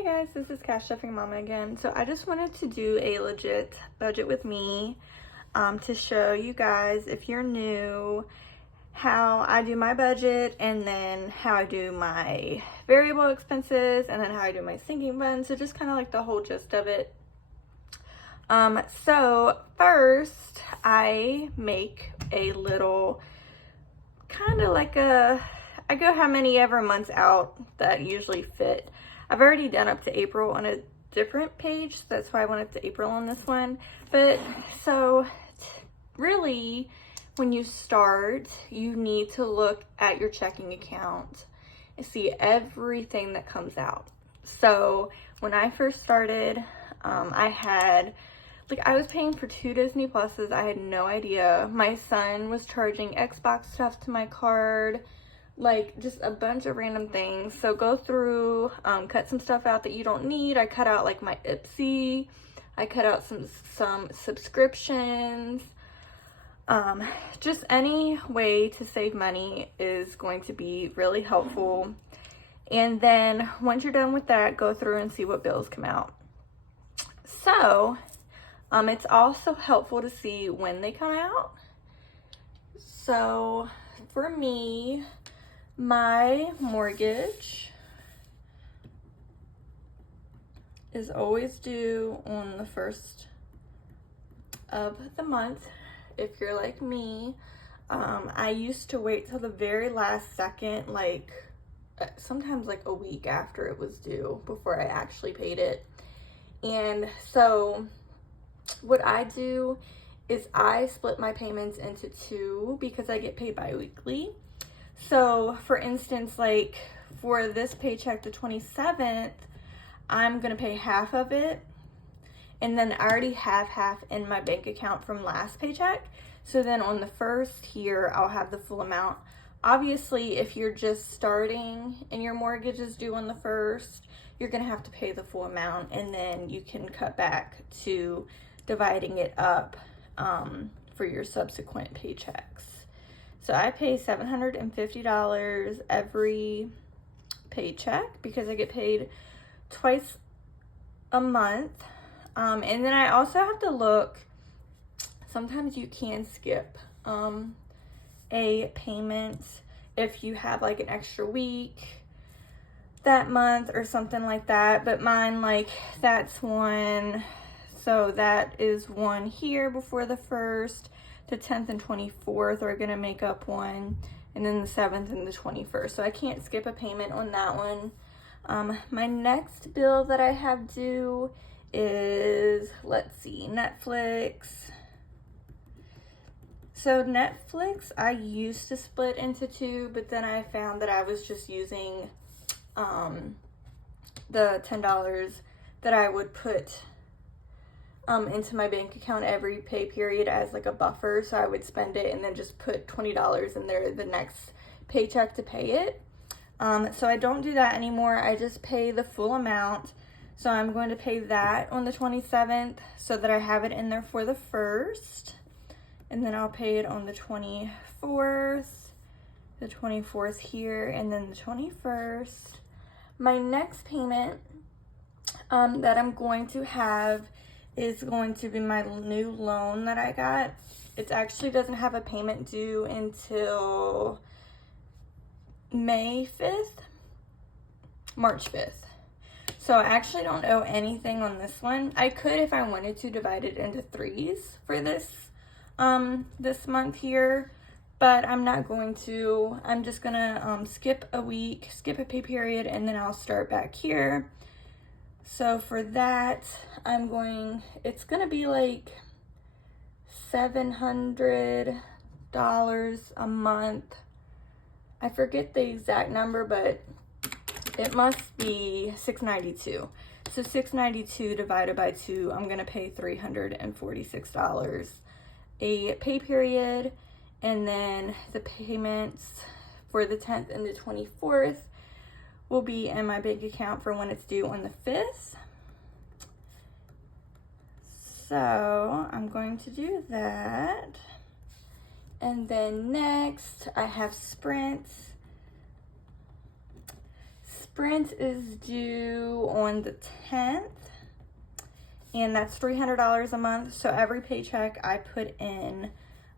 Hey guys, this is Cashstuffing Mama again. So I just wanted to do a legit budget with me to show you guys, if you're new, how I do my budget and then how I do my variable expenses and then how I do my sinking funds. So just kind of like the whole gist of it. So first I make a little kind of like I go how many ever months out that usually fit. I've already done up to April on a different page, so that's why I went up to April on this one. But so really, when you start, you need to look at your checking account and see everything that comes out. So when I first started, I was paying for 2 Disney Pluses. I had no idea. My son was charging Xbox stuff to my card, like just a bunch of random things. So go through, cut some stuff out that you don't need. I cut out like my Ipsy. I cut out some subscriptions. Just any way to save money is going to be really helpful. And then once you're done with that, go through and see what bills come out. So it's also helpful to see when they come out. So for me, my mortgage is always due on the 1st of the month. If you're like me, I used to wait till the very last second, like sometimes like a week after it was due before I actually paid it. And so what I do is I split my payments into 2 because I get paid bi-weekly. So for instance, like for this paycheck, the 27th, I'm going to pay half of it. And then I already have half in my bank account from last paycheck. So then on the 1st here, I'll have the full amount. Obviously, if you're just starting and your mortgage is due on the 1st, you're going to have to pay the full amount. And then you can cut back to dividing it up for your subsequent paychecks. So I pay $750 every paycheck because I get paid twice a month. And then I also have to look, sometimes you can skip a payment if you have like an extra week that month or something like that. But mine, like that's one, so that is one here before the 1st. The 10th and 24th are gonna make up one, and then the 7th and the 21st. So I can't skip a payment on that one. My next bill that I have due is, let's see, Netflix. So Netflix, I used to split into 2, but then I found that I was just using the $10 that I would put into my bank account every pay period as like a buffer. So I would spend it and then just put $20 in there the next paycheck to pay it. So I don't do that anymore. I just pay the full amount. So I'm going to pay that on the 27th so that I have it in there for the 1st. And then I'll pay it on the 24th, the 24th here, and then the 21st. My next payment that I'm going to have is going to be my new loan that I got. It actually doesn't have a payment due until March 5th. So I actually don't owe anything on this one. I could, if I wanted to, divide it into 3s for this this month here, but I'm not going to. I'm just gonna skip a week, skip a pay period, and then I'll start back here. So for that, it's gonna be like $700 a month. I forget the exact number, but it must be $692. So $692 divided by 2, I'm gonna pay $346 a pay period. And then the payments for the 10th and the 24th will be in my bank account for when it's due on the 5th. So I'm going to do that. And then next I have Sprint. Sprint is due on the 10th, and that's $300 a month. So every paycheck I put in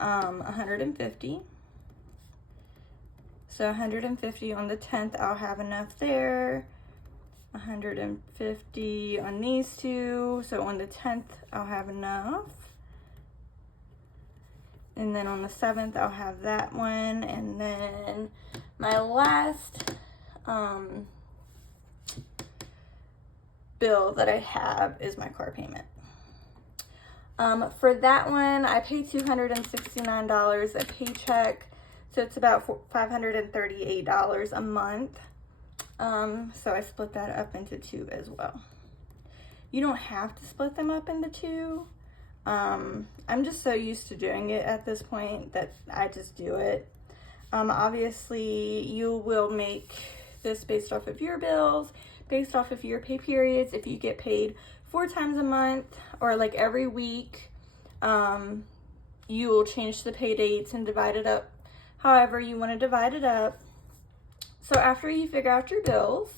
$150. So $150 on the 10th, I'll have enough there. $150 on these two. So on the 10th, I'll have enough. And then on the 7th, I'll have that one. And then my last bill that I have is my car payment. For that one, I pay $269 a paycheck. So it's about $538 a month. So I split that up into two as well. You don't have to split them up into two. I'm just so used to doing it at this point that I just do it. Obviously, you will make this based off of your bills, based off of your pay periods. If you get paid 4 times a month or like every week, you will change the pay dates and divide it up however you want to divide it up. So after you figure out your bills,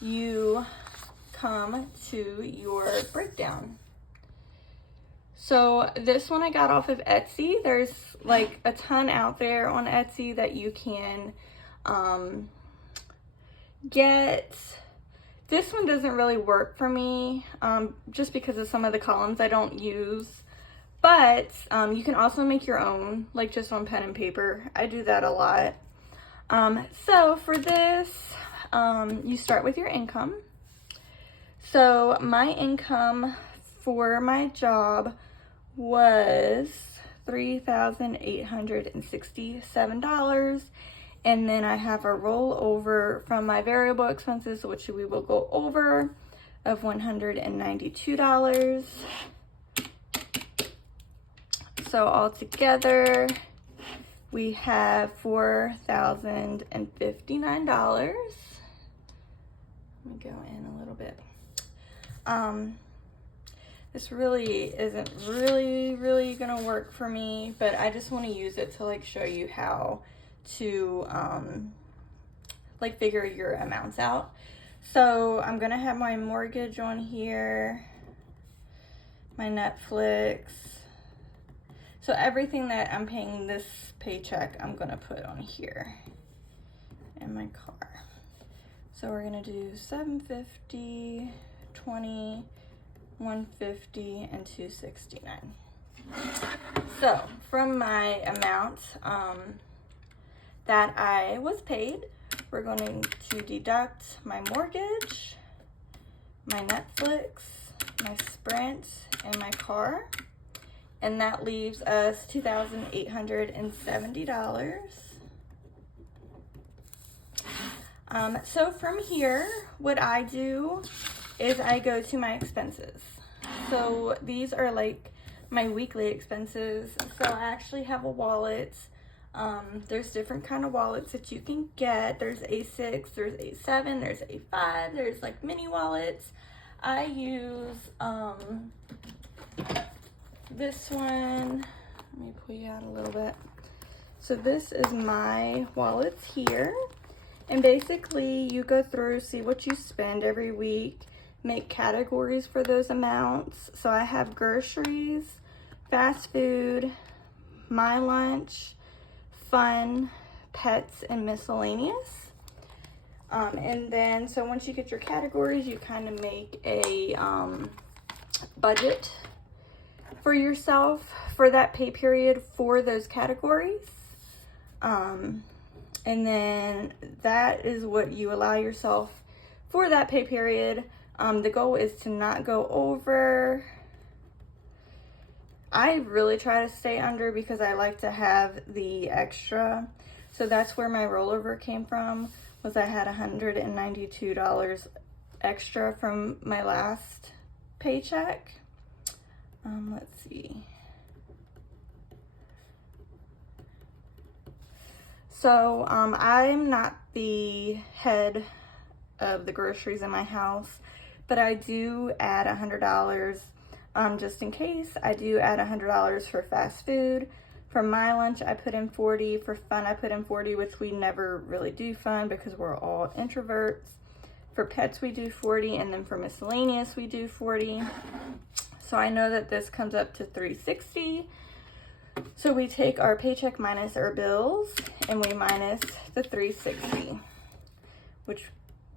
you come to your breakdown. So this one I got off of Etsy. There's like a ton out there on Etsy that you can get. This one doesn't really work for me just because of some of the columns I don't use. But you can also make your own, like just on pen and paper. I do that a lot. So for this, you start with your income. So my income for my job was $3,867. And then I have a rollover from my variable expenses, which we will go over, of $192. So altogether, we have $4,059. Let me go in a little bit. This really isn't really gonna work for me, but I just want to use it to like show you how to like figure your amounts out. So I'm gonna have my mortgage on here, my Netflix. So everything that I'm paying this paycheck, I'm gonna put on here, and my car. So we're gonna do $750, $20, $150, and $269. So from my amount that I was paid, we're going to deduct my mortgage, my Netflix, my Sprint, and my car. And that leaves us $2,870. So from here, what I do is I go to my expenses. So these are like my weekly expenses. So I actually have a wallet. There's different kind of wallets that you can get. There's A6, there's A7, there's A5, there's like mini wallets. I use this one. Let me pull you out a little bit. So this is my wallet here. And basically you go through, see what you spend every week, make categories for those amounts. So I have groceries, fast food, my lunch, fun, pets, and miscellaneous. And then, so once you get your categories, you kind of make a budget for yourself for that pay period for those categories. And then that is what you allow yourself for that pay period. The goal is to not go over. I really try to stay under because I like to have the extra. So that's where my rollover came from, was I had $192 extra from my last paycheck. Let's see. So I'm not the head of the groceries in my house, but I do add $100 just in case. I do add $100 for fast food, For my lunch, I put in 40. For fun, I put in 40, which we never really do fun because we're all introverts. For pets, we do 40, and then for miscellaneous, we do 40. So I know that this comes up to 360. So we take our paycheck minus our bills, and we minus the 360, which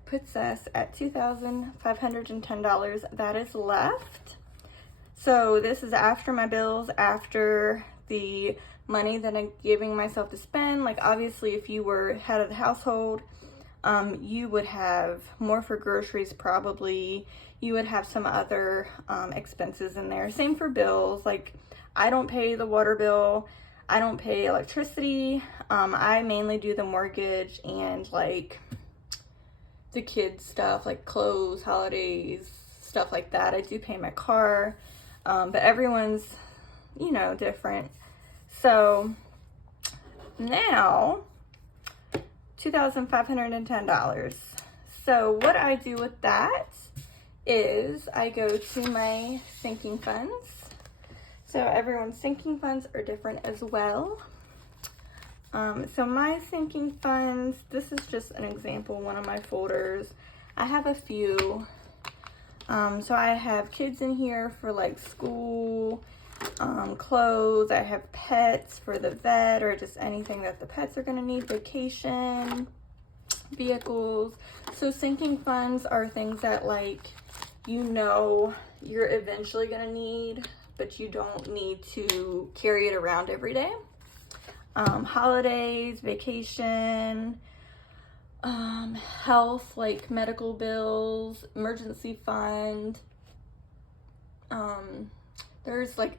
puts us at $2,510 that is left. So this is after my bills, after the money that I'm giving myself to spend. Like, obviously, if you were head of the household, you would have more for groceries probably. You would have some other expenses in there. Same for bills. Like, I don't pay the water bill. I don't pay electricity. I mainly do the mortgage and like the kids stuff, like clothes, holidays, stuff like that. I do pay my car. But everyone's, you know, different. So now $2,510. So what I do with that is I go to my sinking funds. So everyone's sinking funds are different as well. So my sinking funds, this is just an example, one of my folders. I have a few. So I have kids in here for like school, clothes. I have pets for the vet or just anything that the pets are going to need, vacation, vehicles. So sinking funds are things that, like, you know you're eventually going to need, but you don't need to carry it around every day. Holidays, vacation, health, like medical bills, emergency fund. There's like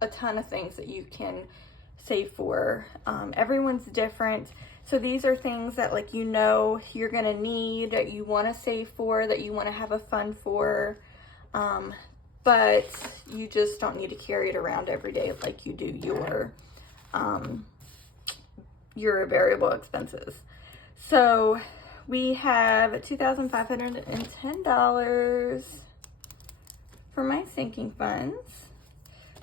a ton of things that you can save for. Everyone's different. So these are things that, like, you know you're gonna need, that you want to save for, that you want to have a fund for, but you just don't need to carry it around every day like you do your variable expenses. So we have $2,510 for my sinking funds.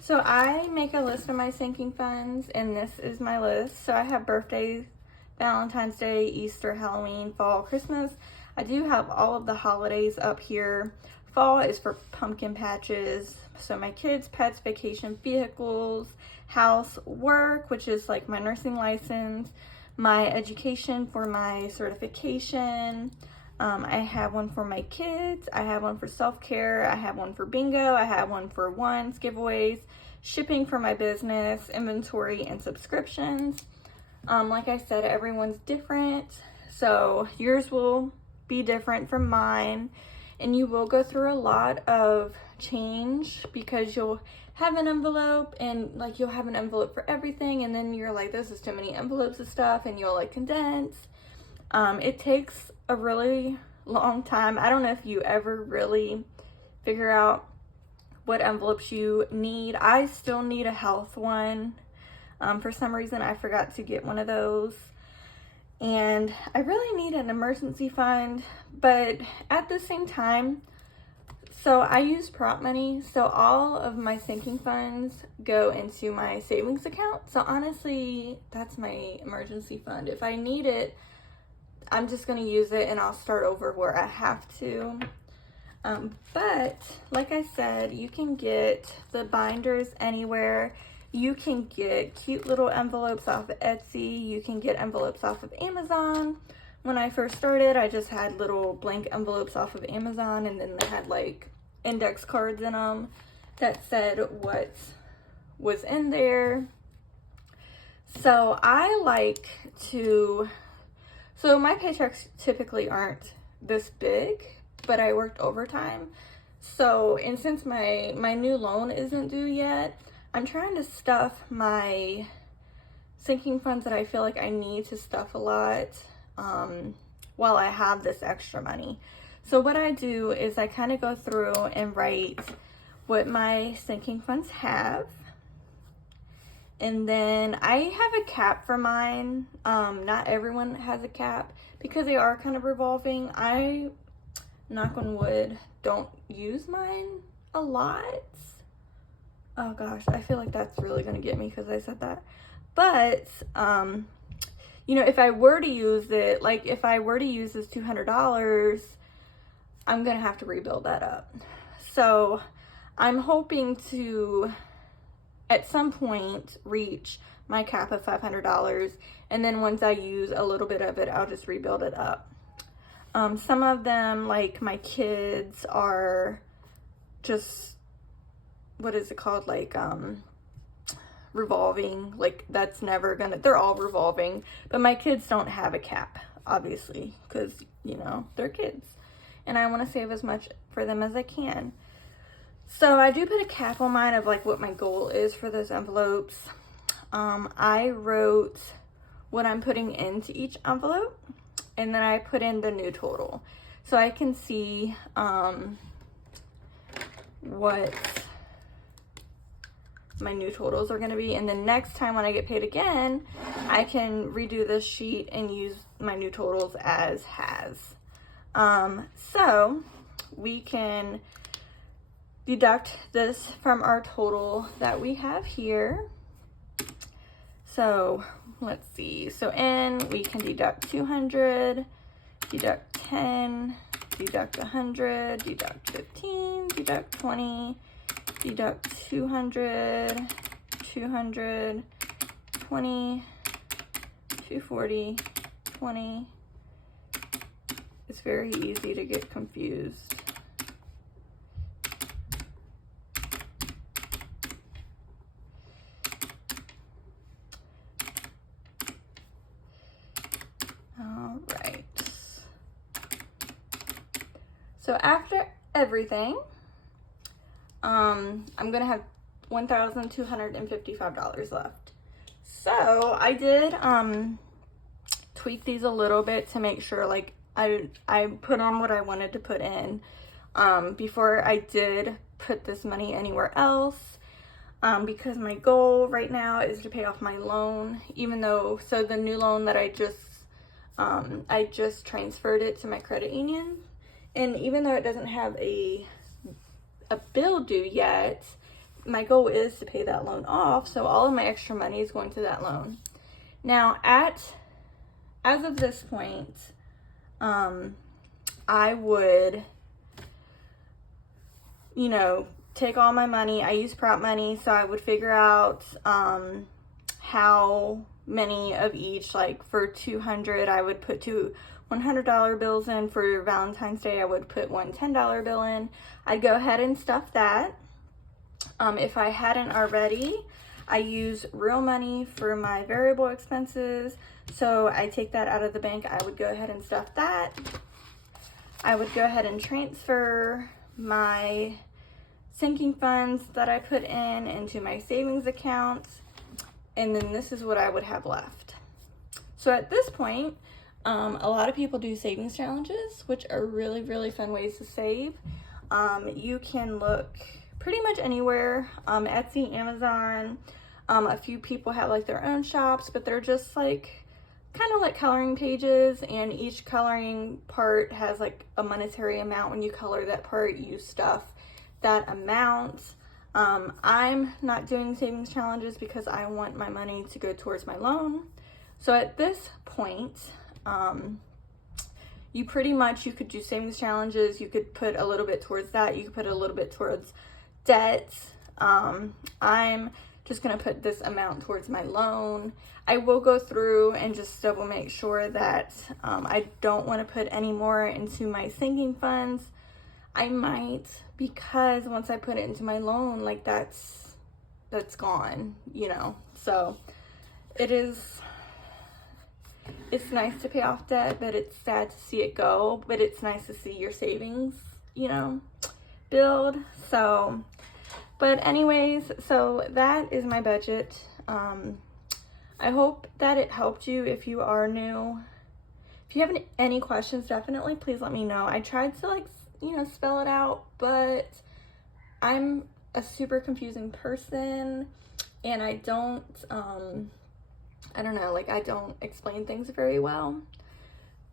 So I make a list of my sinking funds, and this is my list. So I have birthdays, Valentine's Day, Easter, Halloween, fall, Christmas. I do have all of the holidays up here. Fall is for pumpkin patches. So my kids, pets, vacation, vehicles, house, work, which is like my nursing license, my education for my certification. I have one for my kids. I have one for self-care. I have one for bingo. I have one for ones, giveaways, shipping for my business, inventory, and subscriptions. Like I said, everyone's different. So yours will be different from mine. And you will go through a lot of change because you'll have an envelope, and like you'll have an envelope for everything, and then you're like, this is too many envelopes of stuff, and you'll like condense. It takes a really long time. I don't know if you ever really figure out what envelopes you need. I still need a health one. For some reason I forgot to get one of those. And I really need an emergency fund, but at the same time, so I use prop money, so all of my sinking funds go into my savings account. So honestly, that's my emergency fund. If I need it, I'm just going to use it and I'll start over where I have to. But like I said, you can get the binders anywhere. You can get cute little envelopes off of Etsy. You can get envelopes off of Amazon. When I first started, I just had little blank envelopes off of Amazon, and then they had like index cards in them that said what was in there. So I like to, so my paychecks typically aren't this big, but I worked overtime. So, and since my new loan isn't due yet, I'm trying to stuff my sinking funds that I feel like I need to stuff a lot while I have this extra money. So what I do is I kind of go through and write what my sinking funds have. And then I have a cap for mine. Not everyone has a cap because they are kind of revolving. I, knock on wood, don't use mine a lot. Oh gosh, I feel like that's really gonna get me because I said that. But, you know, if I were to use it, like if I were to use this $200, I'm going to have to rebuild that up. So I'm hoping to, at some point, reach my cap of $500. And then once I use a little bit of it, I'll just rebuild it up. Some of them, like my kids, are just, what is it called? Like, revolving. Like, that's never gonna, they're all revolving. But my kids don't have a cap, obviously, because, you know, they're kids. And I want to save as much for them as I can. So I do put a cap on mine of like what my goal is for those envelopes. I wrote what I'm putting into each envelope, and then I put in the new total. So I can see what my new totals are going to be. And then next time when I get paid again, I can redo this sheet and use my new totals as has. So we can deduct this from our total that we have here. So let's see. So in, we can deduct 200, deduct 10, deduct 100, deduct 15, deduct 20, deduct 200, 200, 20, 240, 20. It's very easy to get confused. All right. So after everything, I'm gonna have $1,255 left. So I did tweak these a little bit to make sure like I put on what I wanted to put in before I did put this money anywhere else, because my goal right now is to pay off my loan, even though, so the new loan that I just transferred it to my credit union, and even though it doesn't have a bill due yet, my goal is to pay that loan off, so all of my extra money is going to that loan. Now, as of this point, I would, you know, take all my money. I use prop money, so I would figure out how many of each. Like for 200, I would put two $100 bills in. For Valentine's Day, I would put one $10 bill in. I'd go ahead and stuff that. If I hadn't already, I use real money for my variable expenses. So I take that out of the bank. I would go ahead and stuff that. I would go ahead and transfer my sinking funds that I put in into my savings account. And then this is what I would have left. So at this point, a lot of people do savings challenges, which are really, really fun ways to save. You can look pretty much anywhere, Etsy, Amazon. A few people have like their own shops, but they're just like kind of like coloring pages, and each coloring part has like a monetary amount. When you color that part, you stuff that amount. I'm not doing savings challenges because I want my money to go towards my loan. So at this point, you could do savings challenges. You could put a little bit towards that. You could put a little bit towards debt. I'm just going to put this amount towards my loan. I will go through and just double make sure that I don't want to put any more into my sinking funds. I might, because once I put it into my loan, like that's gone, you know. So it's nice to pay off debt, but it's sad to see it go. But it's nice to see your savings, you know, build. So, but anyways, so that is my budget. I hope that it helped you if you are new. If you have any questions, definitely please let me know. I tried to like, you know, spell it out, but I'm a super confusing person, and I don't know, like I don't explain things very well.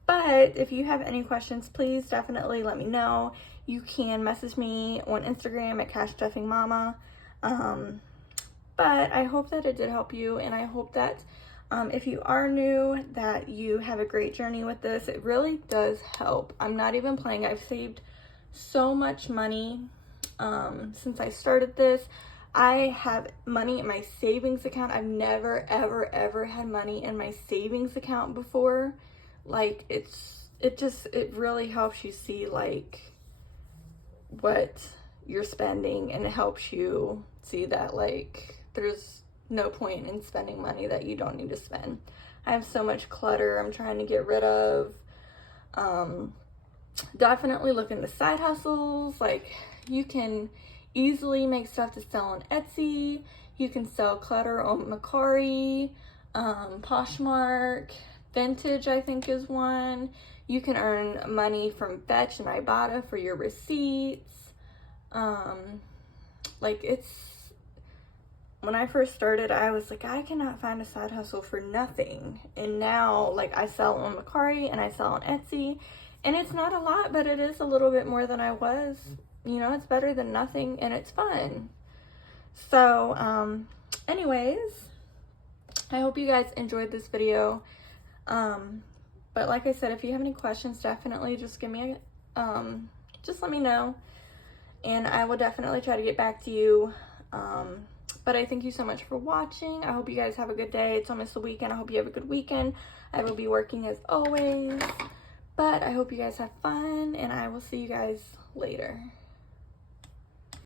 But if you have any questions, please definitely let me know. You can message me on Instagram at cashstuffingmama. But I hope that it did help you, and I hope that if you are new, that you have a great journey with this. It really does help. I'm not even playing. I've saved so much money since I started this. I have money in my savings account. I've never, ever, ever had money in my savings account before. Like, it really helps you see, like, what you're spending, and it helps you see that, like, there's no point in spending money that you don't need to spend. I have so much clutter I'm trying to get rid of. Definitely look into side hustles. Like, you can easily make stuff to sell on Etsy. You can sell clutter on Mercari, Poshmark, Vintage I think is one. You can earn money from Fetch and Ibotta for your receipts. Like, when I first started, I was like, I cannot find a side hustle for nothing. And now, like, I sell on Mercari and I sell on Etsy. And it's not a lot, but it is a little bit more than I was. You know, it's better than nothing, and it's fun. So, anyways, I hope you guys enjoyed this video. But like I said, if you have any questions, definitely just give me just let me know. And I will definitely try to get back to you. But I thank you so much for watching. I hope you guys have a good day. It's almost the weekend. I hope you have a good weekend. I will be working as always. But I hope you guys have fun, and I will see you guys later.